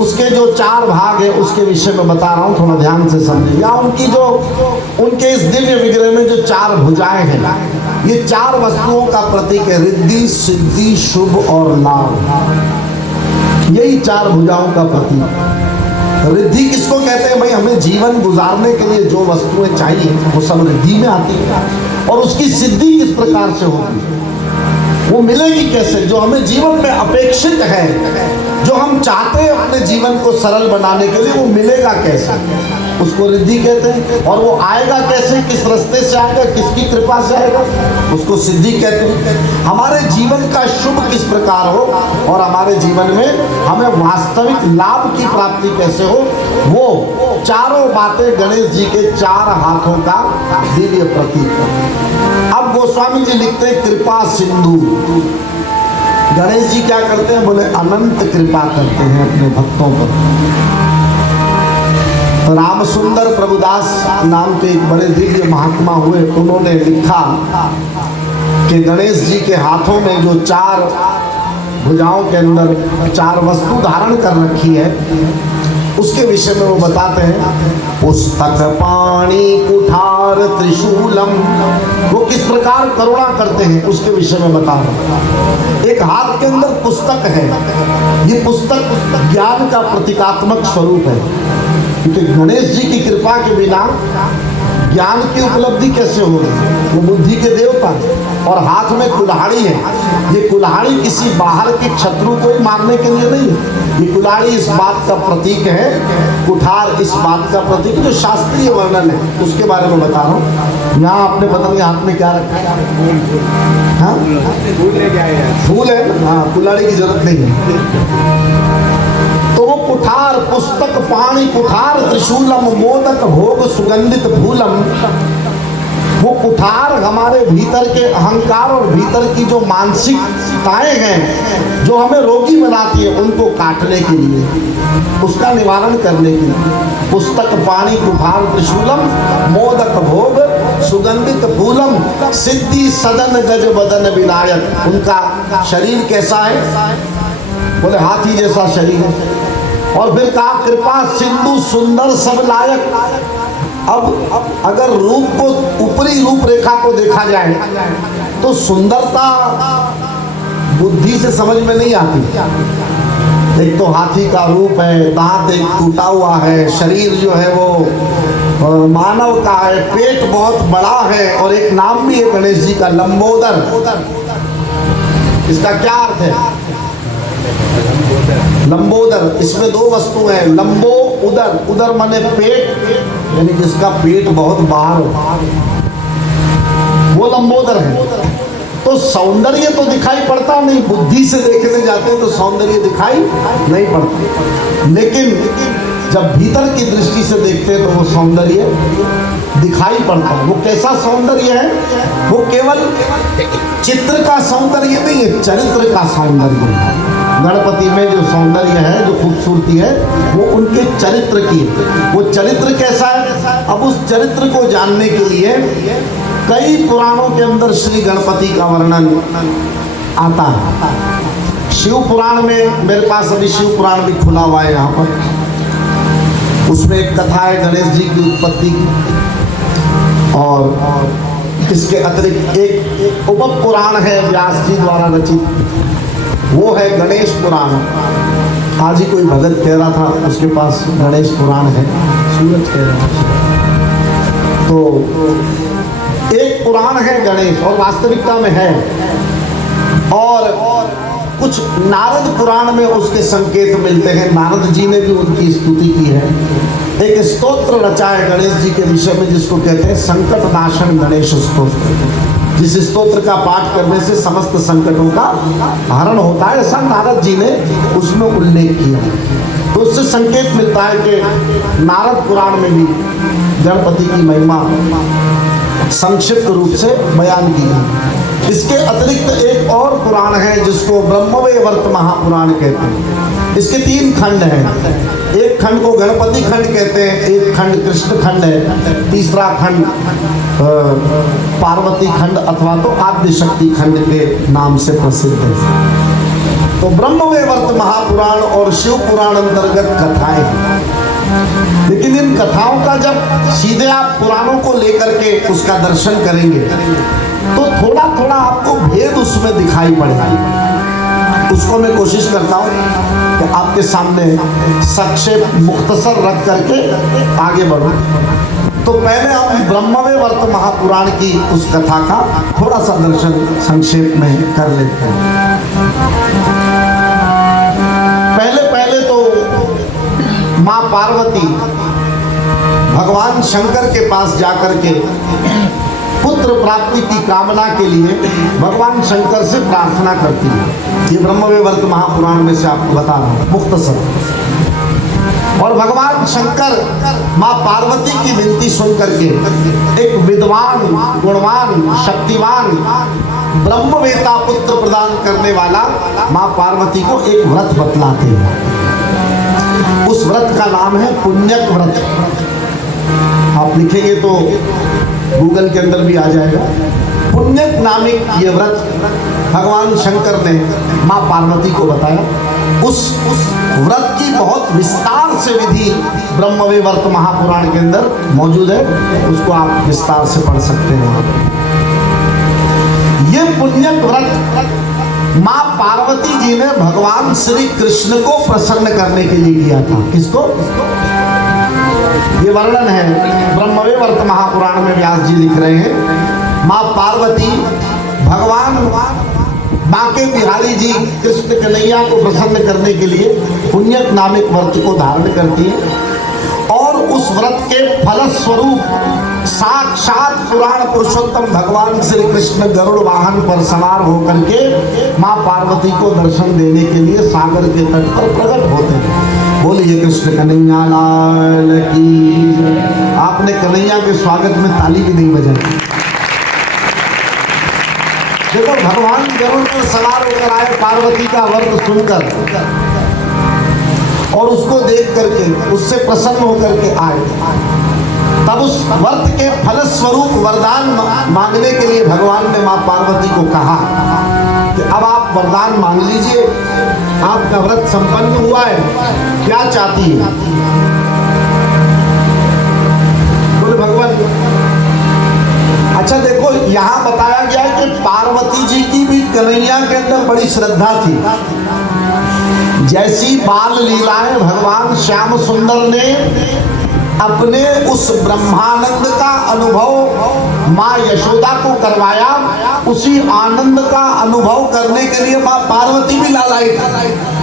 उसके जो 4 भाग है उसके विषय में बता रहा हूँ, थोड़ा ध्यान से समझिए। या उनकी जो उनके इस दिव्य विग्रह में जो 4 भुजाएं हैं, ये 4 वस्तुओं का प्रतीक है। रिद्धि, सिद्धि, शुभ और लाभ, यही 4 भुजाओं का प्रतीक। रिद्धि किसको कहते हैं भाई? हमें जीवन गुजारने के लिए जो वस्तुएं चाहिए वो सब रिद्धि में आती है। और उसकी सिद्धि किस प्रकार से होती है, वो मिलेगी कैसे? जो हमें जीवन में अपेक्षित है, जो हम चाहते हैं अपने जीवन को सरल बनाने के लिए, वो मिलेगा कैसे? उसको रिद्धि कहते हैं। और वो आएगा कैसे, किस रास्ते से आएगा, किसकी कृपा से आएगा, उसको सिद्धि कहते हैं। हमारे जीवन का शुभ किस प्रकार हो और हमारे जीवन में हमें वास्तविक लाभ की प्राप्ति कैसे हो, वो चारों बातें गणेश जी के 4 हाथों का दिव्य प्रतीक है। अब गोस्वामी जी लिखते हैं कृपा सिंधु। गणेश जी क्या करते हैं? बोले अनंत कृपा करते हैं अपने भक्तों पर। राम सुंदर प्रभुदास नाम के एक बड़े दिव्य महात्मा हुए, उन्होंने लिखा कि गणेश जी के हाथों में जो 4 भुजाओं के अंदर 4 वस्तु धारण कर रखी है, उसके विषय में वो बताते हैं। पुस्तक, पाणी, कुठार, त्रिशूलम, वो किस प्रकार करुणा करते हैं उसके विषय में बता रहा हूं। एक हाथ के अंदर पुस्तक है, ये पुस्तक ज्ञान का प्रतीकात्मक स्वरूप है, क्योंकि गणेश जी की कृपा के बिना ज्ञान की उपलब्धि कैसे होगी? वो बुद्धि के देवता। और हाथ में कुल्हाड़ी है, ये कुल्हाड़ी किसी बाहर के शत्रु को ही मारने के लिए नहीं, ये कुल्हाड़ी इस बात का प्रतीक है, कुठार इस बात का प्रतीक, जो शास्त्रीय वर्णन है उसके बारे में बता रहा हूँ। यहाँ आपने पता नहीं हाथ में क्या रखा है? हाँ, फूल है। हाँ, कुल्हाड़ी की जरूरत नहीं है। तो वो कुठार, पुस्तक, पाणी, कुठार, त्रिशूलम, मोदक, भोग, सुगंधित फूलम, वो कुठार हमारे भीतर के अहंकार और भीतर की जो मानसिकताएं हैं जो हमें रोगी बनाती है, उनको काटने के लिए, उसका निवारण करने के लिए। पुस्तक, पाणी, कुठार, त्रिशूलम, मोदक, भोग, सुगंधित फूलम, सिद्धि सदन गज बदन विनायक। उनका शरीर कैसा है? बोले हाथी जैसा शरीर है। और फिर कहा कृपा सिंधु, सुंदर सब लायक। अब अगर रूप को, ऊपरी रूप रेखा को देखा जाए तो सुंदरता बुद्धि से समझ में नहीं आती। एक तो हाथी का रूप है, दांत एक टूटा हुआ है, शरीर जो है वो मानव का है, पेट बहुत बड़ा है, और एक नाम भी है गणेश जी का, लंबोदर। इसका क्या अर्थ है? लंबोदर, इसमें 2 वस्तु है, लंबो उदर, उदर माने पेट, यानी जिसका पेट बहुत बाहर हो, वो लंबोदर है। तो सौंदर्य तो दिखाई पड़ता नहीं, बुद्धि से देखने जाते हैं तो सौंदर्य दिखाई नहीं पड़ता, लेकिन जब भीतर की दृष्टि से देखते हैं तो वो सौंदर्य दिखाई पड़ता है। वो कैसा सौंदर्य है? वो केवल चित्र का सौंदर्य नहीं है, चरित्र का सौंदर्य है। गणपति में जो सौंदर्य है, जो खूबसूरती है, वो उनके चरित्र की है। वो चरित्र कैसा है? अब उस चरित्र को जानने के लिए कई पुराणों के अंदर श्री गणपति का वर्णन आता है। शिव पुराण में, मेरे पास अभी शिव पुराण भी खुला हुआ है यहाँ पर, उसमें एक कथा है गणेश जी की उत्पत्ति की। और इसके अतिरिक्त एक उप पुराण है व्यास जी द्वारा रचित, वो है गणेश पुराण। आज ही कोई भगत कह रहा था उसके पास गणेश पुराण है, सूरज कह रहा था। तो एक पुराण है गणेश, और वास्तविकता में है। और कुछ नारद पुराण में उसके संकेत मिलते हैं, नारद जी ने भी उनकी स्तुति की है। एक स्तोत्र रचा है गणेश जी के विषय में, जिसको कहते हैं संकट नाशन गणेश स्तोत्र, जिस स्तोत्र का पाठ करने से समस्त संकटों का हरण होता है, ऐसा नारद जी ने उसमें उल्लेख किया। तो उससे संकेत मिलता है कि नारद पुराण में भी गणपति की महिमा संक्षिप्त रूप से बयान की है। इसके अतिरिक्त एक और पुराण है जिसको ब्रह्मवैवर्त महापुराण कहते हैं। इसके 3 खंड हैं। एक खंड को गणपति खंड कहते हैं, एक खंड कृष्ण खंड है, तीसरा खंड पार्वती खंड अथवा तो आद्य शक्ति खंड के नाम से प्रसिद्ध है। तो ब्रह्मवैवर्त महापुराण और शिव पुराण अंतर्गत कथाएं हैं। लेकिन इन कथाओं का जब सीधे आप पुराणों को लेकर के उसका दर्शन करेंगे तो थोड़ा थोड़ा आपको भेद उसमें दिखाई पड़ेगा। उसको मैं कोशिश करता हूँ कि आपके सामने संक्षेप मुख्तसर रख करके आगे बढ़ूं। तो पहले हम ब्रह्मवैवर्त महापुराण की उस कथा का थोड़ा सा दर्शन संक्षेप में कर लेते हैं। पहले तो माँ पार्वती भगवान शंकर के पास जाकर के पुत्र प्राप्ति की कामना के लिए भगवान शंकर से प्रार्थना करती है। ये ब्रह्मवैवर्त महापुराण में से आपको बता रहा हूँ मुख्तसर। और भगवान शंकर माँ पार्वती की विनती सुन करके एक विद्वान, गुणवान, शक्तिवान, ब्रह्मवेता पुत्र प्रदान करने वाला माँ पार्वती को एक व्रत बतलाते हैं। उस व्रत का नाम है पुण्यक व्रत। आप लिखेंगे तो गूगल के अंदर भी आ जाएगा। पुण्यक नामिक ये व्रत भगवान शंकर ने माँ पार्वती को बताया। उस व्रत की बहुत विस्तार से विधि ब्रह्मवैवर्त महापुराण के अंदर मौजूद है, उसको आप विस्तार से पढ़ सकते हैं। ये पुण्यक व्रत माँ पार्वती जी ने भगवान श्री कृष्ण को प्रसन्न करने के लिए किया था। किसको? ये वर्णन है ब्रह्मवैवर्त महापुराण में, व्यास जी लिख रहे हैं। माँ पार्वती भगवान बांके बिहारी जी कृष्ण कन्हैया को प्रसन्न करने के लिए पुण्यक नामिक व्रत को धारण करती है। और उस व्रत के फलस्वरूप साक्षात पुराण पुरुषोत्तम भगवान श्री कृष्ण गरुड़ वाहन पर सवार होकर के माँ पार्वती को दर्शन देने के लिए सागर के तट पर प्रकट होते हैं। बोलिए कृष्ण कन्हैया लाल की। आपने कन्हैया के स्वागत में ताली भी नहीं बजाई। देखो, भगवान गरुड़ पर सवार होकर आए पार्वती का व्रत सुनकर और उसको देख करके उससे प्रसन्न होकर के आए। तब उस व्रत के फलस्वरूप वरदान मांगने के लिए भगवान ने माँ पार्वती को कहा कि अब आप वरदान मांग लीजिए, आपका व्रत संपन्न हुआ है, क्या चाहती है? बोले भगवान। अच्छा देखो, यहाँ बताया गया है कि पार्वती जी की भी कन्हैया के अंदर बड़ी श्रद्धा थी। जैसी बाल लीलाएं भगवान श्याम सुंदर ने अपने उस ब्रह्मानंद का अनुभव माँ यशोदा को करवाया, उसी आनंद का अनुभव करने के लिए माँ पार्वती भी लालायित थी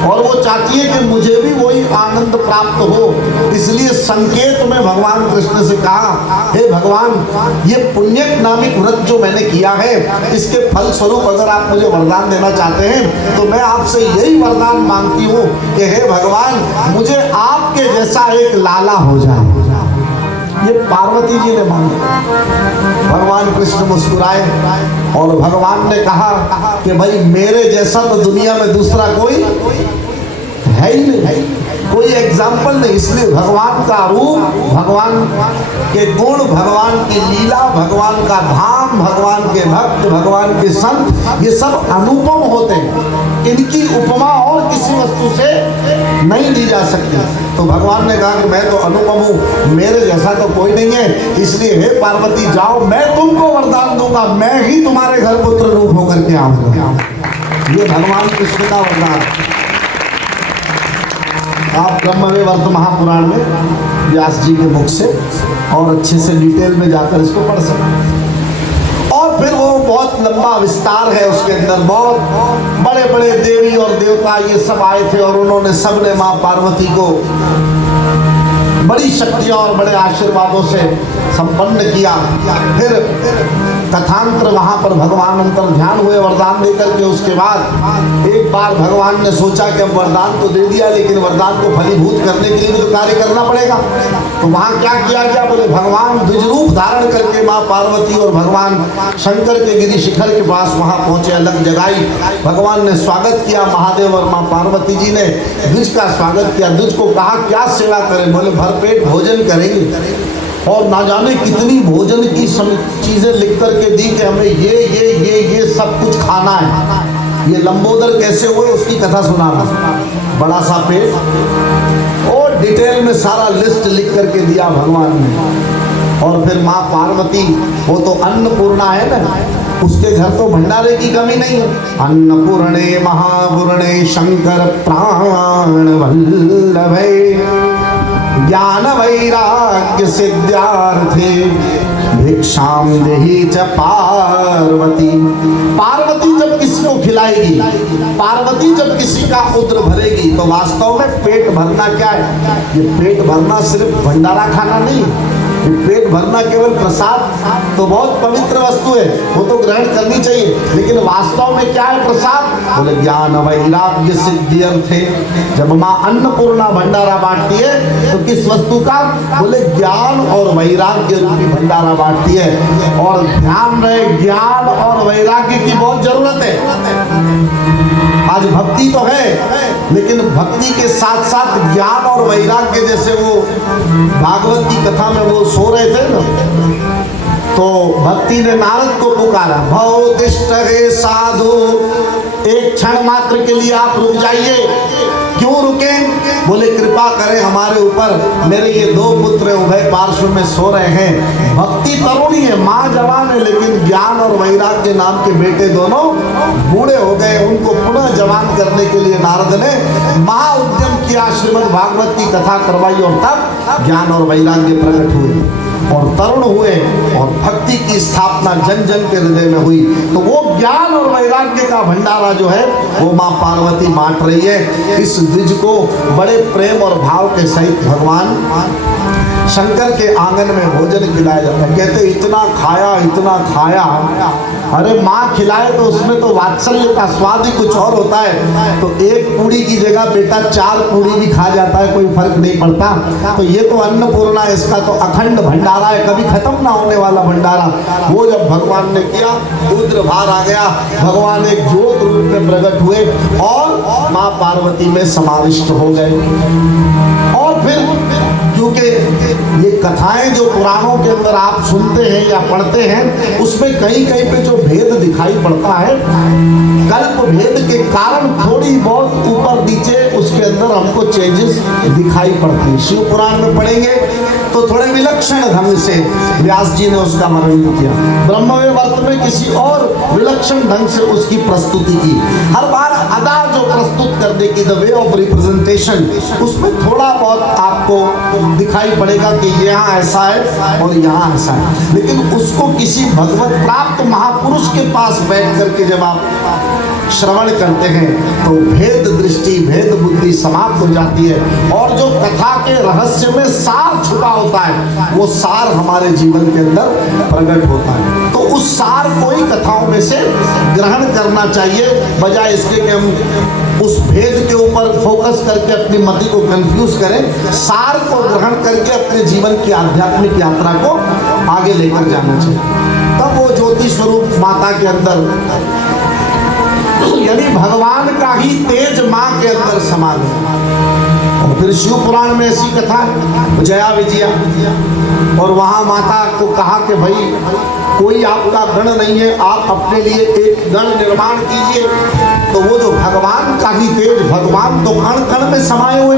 और वो चाहती है कि मुझे भी वही आनंद प्राप्त हो। इसलिए संकेत में भगवान कृष्ण से कहा, हे भगवान, ये पुण्यक नामिक व्रत जो मैंने किया है, इसके फल स्वरूप अगर आप मुझे वरदान देना चाहते हैं तो मैं आपसे यही वरदान मांगती हूँ कि हे भगवान, मुझे आपके जैसा एक लाला हो जाए। ये पार्वती जी ने मांगा। भगवान कृष्ण मुस्कुराए और भगवान ने कहा कि भाई, मेरे जैसा तो दुनिया में दूसरा कोई है ही नहीं, कोई एग्जाम्पल नहीं। इसलिए भगवान का रूप, भगवान के गुण, भगवान की लीला, भगवान का धाम, भगवान के भक्त, भगवान के संत, ये सब अनुपम होते हैं। इनकी उपमा और किसी वस्तु से नहीं दी जा सकती। तो भगवान ने कहा कि मैं तो अनुपम हूँ, मेरे जैसा तो कोई नहीं है। इसलिए हे पार्वती, जाओ, मैं तुमको वरदान दूंगा, मैं ही तुम्हारे घर पुत्र रूप होकर के आऊंगा। ये भगवान कृष्ण का वरदान आप ब्रह्मवैवर्त महापुराण में व्यास जी के मुख से और अच्छे से डिटेल में जाकर इसको पढ़ सकते हैं। और फिर वो बहुत लंबा विस्तार है, उसके अंदर बहुत बड़े बड़े देवी और देवता ये सब आए थे और उन्होंने सबने माँ पार्वती को बड़ी शक्तियों और बड़े आशीर्वादों से संपन्न किया। फिर कथांतर वहां पर भगवान अंतर ध्यान हुए वरदान देकर के। उसके बाद एक बार भगवान ने सोचा कि अब वरदान तो दे दिया, लेकिन वरदान को फलीभूत करने के लिए भी तो कार्य करना पड़ेगा। तो वहां क्या किया गया? बोले भगवान द्विज रूप धारण करके माँ पार्वती और भगवान शंकर के गिरि शिखर के पास वहां पहुंचे, अलग जगाई। भगवान ने स्वागत किया, महादेव और माँ पार्वती जी ने द्विज का स्वागत किया। द्विज को कहा क्या सेवा करें? बोले भरपेट भोजन करेंगे। और ना जाने कितनी भोजन की चीजें लिख करके दी कि हमें ये सब कुछ खाना है। ये लंबोदर कैसे हुए उसकी कथा सुना रहा। बड़ा सा पेट और डिटेल में सारा लिस्ट लिख करके दिया भगवान ने। और फिर माँ पार्वती वो तो अन्नपूर्णा है ना, उसके घर तो भंडारे की कमी नहीं है। अन्नपूर्णे महापूर्णे शंकर प्राण वल्लभे ज्ञान वैराग्य सिद्धार्थे भिक्षाम देहि च पार्वती। पार्वती जब किसी को खिलाएगी, पार्वती जब किसी का उदर भरेगी, तो वास्तव में पेट भरना क्या है? ये पेट भरना सिर्फ भंडारा खाना नहीं है। पेट भरना केवल प्रसाद तो बहुत पवित्र वस्तु है, वो तो ग्रहण करनी चाहिए, लेकिन वास्तव में क्या है प्रसाद? बोले ज्ञान वैराग्य सिद्ध्यर्थे। जब माँ अन्नपूर्णा भंडारा बांटती है तो किस वस्तु का? बोले ज्ञान और वैराग्य रूपी भंडारा बांटती है। और ध्यान रहे, ज्ञान और वैराग्य की बहुत जरूरत है। आज भक्ति तो है, लेकिन भक्ति के साथ साथ ज्ञान और वैराग्य, जैसे वो भागवत की कथा में वो सो रहे थे ना, तो भक्ति ने नारद को पुकारा, भव तिष्ठ हे साधु, एक क्षण मात्र के लिए आप रुक जाइए। क्यों रुके? बोले कृपा करें हमारे ऊपर, मेरे ये दो पुत्र उभय पार्श्व में सो रहे हैं। भक्ति तरुणी है, माँ जवान है, लेकिन ज्ञान और वैराग्य नाम के बेटे दोनों बूढ़े हो गए। उनको पुनः जवान करने के लिए नारद ने महा उद्यम किया, श्रीमद् भागवत की कथा करवाई, और तब ज्ञान और वैराग्य प्रकट हुए और तरुण हुए और भक्ति की स्थापना जन जन के हृदय में हुई। तो वो ज्ञान और वैराग्य का भंडारा जो है वो माँ पार्वती बांट रही है। इस द्विज को बड़े प्रेम और भाव के सहित भगवान शंकर के आंगन में भोजन खिलाया जाता है। कहते इतना खाया, इतना खाया। अरे माँ खिलाए तो उसमें तो वात्सल्य का स्वाद ही कुछ और होता है। तो एक पूड़ी की जगह बेटा 4 पूड़ी भी खा जाता है, कोई फर्क नहीं पड़ता। तो ये तो अन्नपूर्णा, इसका तो अखंड भंडारा है, कभी खत्म ना होने वाला भंडारा। वो जब भगवान ने किया, रुद्र भार आ गया, भगवान एक ज्योत रूप में प्रकट हुए और माँ पार्वती में समाविष्ट हो गए। और फिर क्योंकि ये कथाएं जो पुराणों के अंदर आप सुनते हैं या पढ़ते हैं, उसमें कहीं कहीं पे जो भेद दिखाई पड़ता है, कल्प भेद के कारण थोड़ी बहुत ऊपर नीचे उसके अंदर हमको चेंजेस दिखाई पड़ते हैं। शिव पुराण में पढ़ेंगे तो थोड़े विलक्षण ढंग से व्यास जी ने उसका वर्णन किया, ब्रह्मवैवर्त में किसी और विलक्षण ढंग से उसकी प्रस्तुति की। हर बार अदा जो प्रस्तुत करने की, द वे ऑफ रिप्रेजेंटेशन, उसमें थोड़ा बहुत आपको दिखाई पड़ेगा कि यहाँ ऐसा है और यहाँ ऐसा है। लेकिन उसको किसी भगवत प्राप्त महापुरुष के पास बैठ करके जब आप श्रवण करते हैं तो भेद दृष्टि, भेद बुद्धि समाप्त हो जाती है, और जो कथा के रहस्य में सार छुपा होता है वो सार हमारे जीवन के अंदर प्रकट होता है। तो उस सार को ही कथाओं में से ग्रहण करना चाहिए, बजाय इसके कि हम उस भेद के ऊपर फोकस करके अपनी मति को कंफ्यूज करें। सार को ग्रहण करके अपने जीवन की आध्यात्मिक यात्रा को आगे लेकर जाना चाहिए। तब वो ज्योति स्वरूप माता के अंदर, यानी भगवान का ही तेज माँ के अंदर समा गया। और फिर शिव पुराण में ऐसी कथा है, जया विजया, और वहाँ माता को कहा कि भाई कोई आपका गण नहीं है, आप अपने लिए एक गण निर्माण कीजिए। तो वो जो भगवान का ही तेज, भगवान तो कण कण में समाये हुए।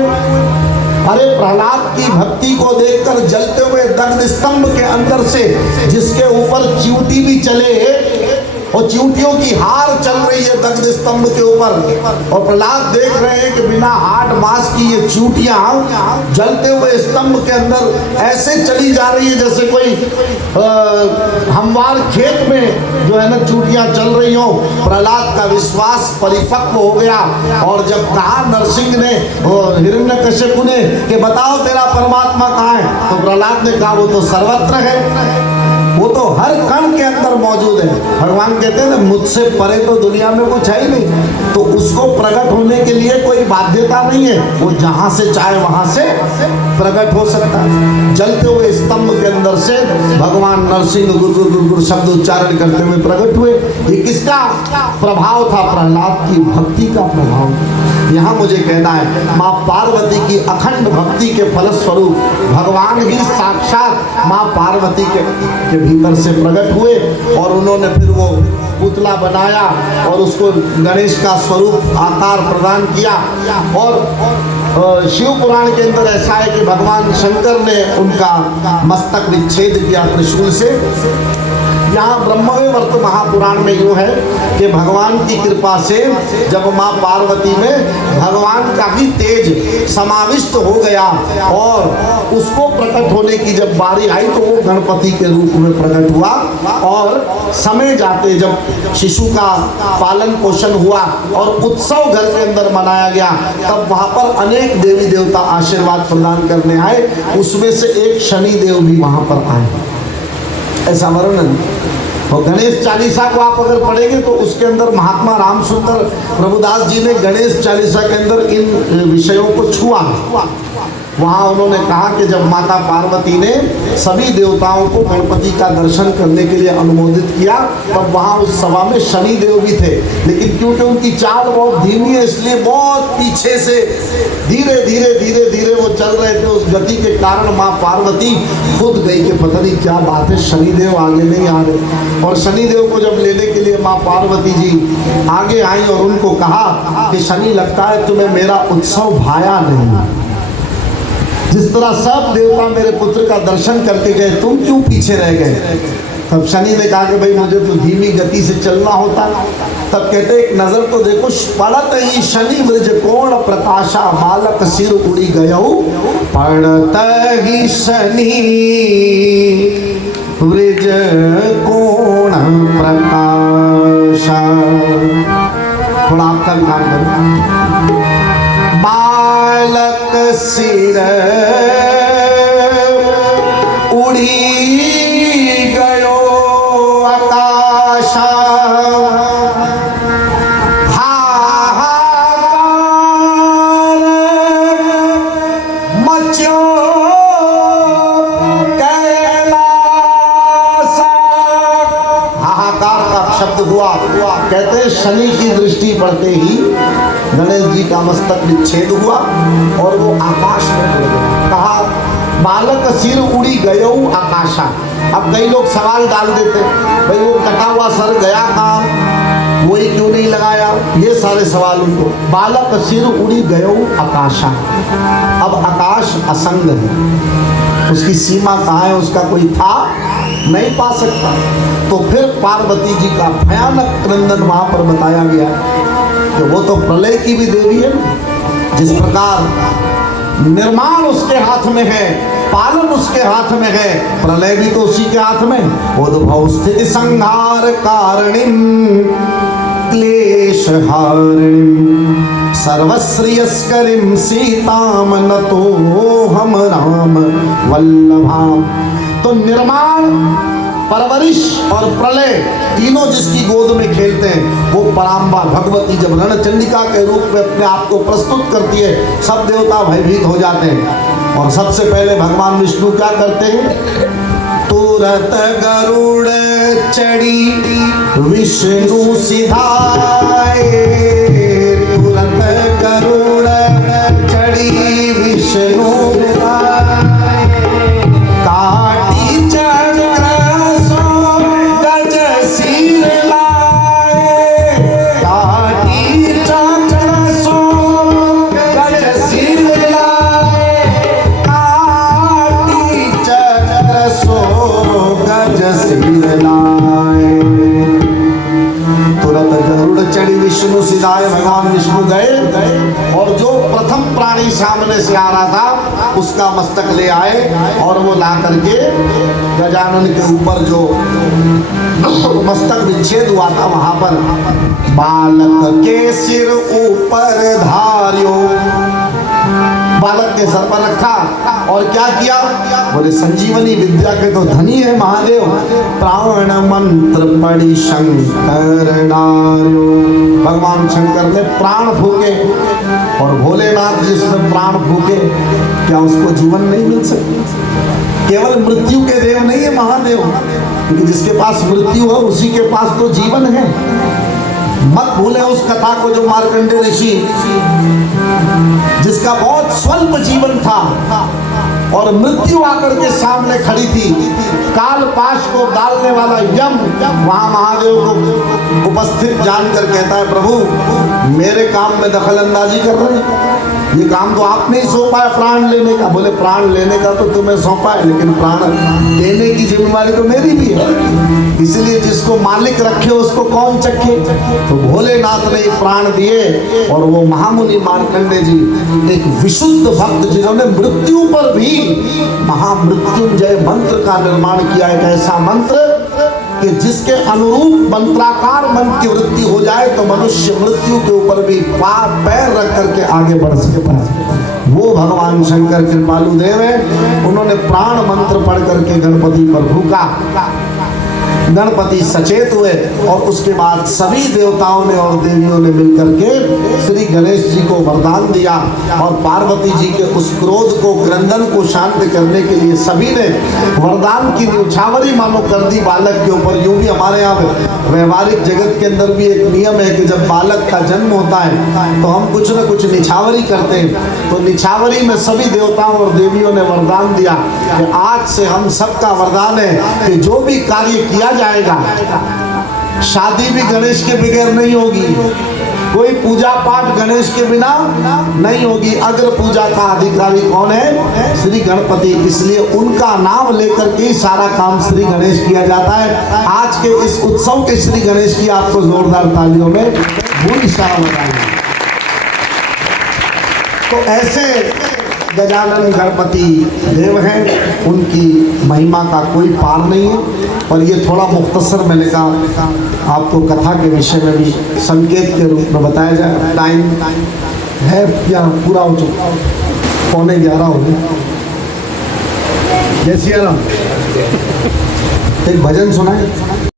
अरे प्रहलाद की भक्ति को देखकर जलते हुए दग्ध स्तंभ के अंदर से, जिसके ऊपर चिऊटी भी चले और चिऊटियों की हार चल रही है दग्ध स्तंभ के ऊपर, और प्रहलाद देख रहे हैं कि बिना 8 मास की ये चिऊटियां जलते हुए स्तंभ के अंदर ऐसे चली जा रही है जैसे कोई हमवार खेत में जो है ना चिऊटियां चल रही हो। प्रहलाद का विश्वास परिपक्व हो गया, और जब कहा नरसिंह ने और हिरण्यकश्यप ने कि बताओ तेरा परमात्मा कहाँ है, तो प्रहलाद ने कहा वो तो सर्वत्र है, वो तो हर कण के अंदर मौजूद है। भगवान कहते हैं ना मुझसे परे तो दुनिया में कुछ है ही नहीं। तो उसको प्रकट होने के लिए कोई बाध्यता नहीं है, वो जहां से चाहे वहां से प्रकट हो सकता है। जलते हुए स्तंभ के अंदर से भगवान नरसिंह गुरगुर गुरगुर शब्द उच्चारण करते हुए प्रकट हुए। ये किसका प्रभाव था? प्रहलाद की भक्ति का प्रभाव। यहाँ मुझे कहना है माँ पार्वती की अखंड भक्ति के फलस्वरूप भगवान ही साक्षात माँ पार्वती के भीतर से प्रकट हुए, और उन्होंने फिर वो पुतला बनाया और उसको गणेश का स्वरूप आकार प्रदान किया। और शिव पुराण के अंदर ऐसा है कि भगवान शंकर ने उनका मस्तक विच्छेद किया त्रिशूल से। यहाँ ब्रह्मवैवर्त महापुराण में यूँ है कि भगवान की कृपा से जब माँ पार्वती में भगवान का ही तेज समाविष्ट हो गया और उसको प्रकट होने की जब बारी आई तो वो गणपति के रूप में प्रकट हुआ। और समय जाते जब शिशु का पालन पोषण हुआ और उत्सव घर के अंदर मनाया गया, तब वहाँ पर अनेक देवी देवता आशीर्वाद प्रदान करने आए। उसमें से एक शनि देव भी वहाँ पर आए, ऐसा वर्णन। और गणेश चालीसा को आप अगर पढ़ेंगे तो उसके अंदर महात्मा रामसुंदर प्रभुदास जी ने गणेश चालीसा के अंदर इन विषयों को छुआ। वहाँ उन्होंने कहा कि जब माता पार्वती ने सभी देवताओं को गणपति का दर्शन करने के लिए अनुमोदित किया, तब वहाँ उस सभा में शनि देव भी थे। लेकिन क्योंकि उनकी चाल बहुत धीमी है, इसलिए बहुत पीछे से धीरे धीरे धीरे धीरे वो चल रहे थे। उस गति के कारण माँ पार्वती खुद गई कि पता नहीं क्या बात है, शनिदेव आगे नहीं आ रहे। और शनिदेव को जब लेने के लिए माँ पार्वती जी आगे आई और उनको कहा कि शनि, लगता है तुम्हें मेरा उत्सव भाया नहीं। जिस तरह सब देवता मेरे पुत्र का दर्शन करके गए, तुम क्यों पीछे रह गए? तब शनि ने कहा कि भाई मुझे तो धीमी गति से चलना होता। तब कहते एक नजर तो देखो, पड़त ही शनि ब्रज कोण प्रकाशा, बालक सिर उड़ी गयो। पड़त ही शनि ब्रज कोण प्रकाशा। थोड़ा आपका भी काम करो। बालक सिर उड़ी गयो आकाशा, हाहाकार मचो कैलासा। हाहाकार का शब्द हुआ। कहते हैं शनि की दृष्टि पड़ते ही गणेश जी का मस्तक विच्छेद हुआ और वो आकाश में उड़ गया। कहा बालक सिर उड़ी गयो आकाशा। अब कई लोग सवाल डाल देते, भाई वो कटा हुआ सर गया कहाँ, वही क्यों नहीं लगाया? ये सारे सवाल उनको। बालक सिर उड़ी गयो आकाशा। अब आकाश असंग है, उसकी सीमा कहाँ है, उसका कोई था नहीं पा सकता। तो फिर पार्वती जी का भयानक क्रंदन वहां पर बताया गया कि वो तो प्रलय की भी देवी है। जिस प्रकार निर्माण उसके हाथ में है, पालन उसके हाथ में है, प्रलय भी तो उसी के हाथ में। उद्भव स्थिति संहार कारणिम क्लेश हारिणीम सर्वश्रियस्करिम सीताम नतो हम राम वल्लभाम। तो निर्माण, परवरिश और प्रलय तीनों जिसकी गोद में खेलते हैं, वो पराम्बा भगवती जब रणचंडिका के रूप में अपने आप को प्रस्तुत करती है, सब देवता भयभीत हो जाते हैं। और सबसे पहले भगवान विष्णु क्या करते हैं? तुरत गरुड़ चढ़ी विष्णु सिधाए। तुरत गरुड़ चढ़ी विष्णु सिधाए। काटी चरण सो गज सिर लाए। काटी चरण सो गज सिर लाए। काटी चरण सो गज सिर लाए। तुरंत गरुड़ चढ़ी विष्णु सिधाए। भगवान विष्णु गए और जो प्रथम प्राणी सामने से आ रहा था उसका मस्तक ले आए और वो ला करके गजानन के ऊपर जो मस्तक विच्छेद हुआ था वहां पर बालक के सिर ऊपर धार्यो। बालक के सर पर रखा और क्या किया? बोले संजीवनी विद्या के तो धनी है महादेव। प्राण मंत्र पड़ी शंकर नार्यो। भगवान शंकर ने प्राण फूके और भोलेनाथ जिसने प्राण फूके, क्या उसको जीवन नहीं मिल सकता? केवल मृत्यु के देव नहीं है महादेव, क्योंकि जिसके पास मृत्यु है उसी के पास तो जीवन है। मत भूले उस कथा को जो मार्कंडेय ऋषि, जिसका बहुत स्वल्प जीवन था, और मृत्यु आकर के सामने खड़ी थी। काल पाश को डालने वाला यम वहां महादेव को उपस्थित जानकर कहता है, प्रभु मेरे काम में दखल अंदाजी कर रहे हैं, ये काम तो आपने ही सौंपा है प्राण लेने का। बोले प्राण लेने का तो तुम्हें सौंपा है, लेकिन प्राण देने की जिम्मेवारी तो मेरी भी है, इसलिए जिसको मालिक रखे उसको कौन चखे। तो भोलेनाथ ने प्राण दिए और वो महामुनि मार्कंडे जी एक विशुद्ध भक्त जिन्होंने मृत्यु पर भी महामृत्युंजय मंत्र का निर्माण किया। एक ऐसा मंत्र कि जिसके अनुरूप मंत्राकार मन की वृत्ति हो जाए तो मनुष्य मृत्यु के ऊपर भी पैर रख करके आगे बढ़ सकता है। वो भगवान शंकर कृपालु देव है। उन्होंने प्राण मंत्र पढ़ करके गणपति पर फूंका, गणपति सचेत हुए और उसके बाद सभी देवताओं ने और देवियों ने मिलकर के श्री गणेश जी को वरदान दिया और पार्वती जी के उस क्रोध को, क्रंदन को शांत करने के लिए सभी ने वरदान की न्यौछावरी मानो कर दी बालक के ऊपर। यूं भी हमारे यहाँ व्यवहारिक जगत के अंदर भी एक नियम है कि जब बालक का जन्म होता है तो हम कुछ न कुछ निछावरी करते हैं। तो निछावरी में सभी देवताओं और देवियों ने वरदान दिया कि आज से हम सबका वरदान है कि जो भी कार्य किया जाएगा, शादी भी गणेश के बगैर नहीं होगी, कोई पूजा पाठ गणेश के बिना नहीं होगी। अग्र पूजा का अधिकारी कौन है? श्री गणपति। इसलिए उनका नाम लेकर के सारा काम श्री गणेश किया जाता है। आज के इस उत्सव के श्री गणेश की आपको जोरदार तालियों में भूल शाह बताएंगे। तो ऐसे गजानन गणपति देव हैं, उनकी महिमा का कोई पार नहीं है। और ये थोड़ा मुख्तसर मैंने कहा आपको कथा के विषय में भी संकेत के रूप में बताया जाए। टाइम है क्या पूरा हो चुका? 11:15 हो गया। जय सिया राम। एक भजन सुनाए।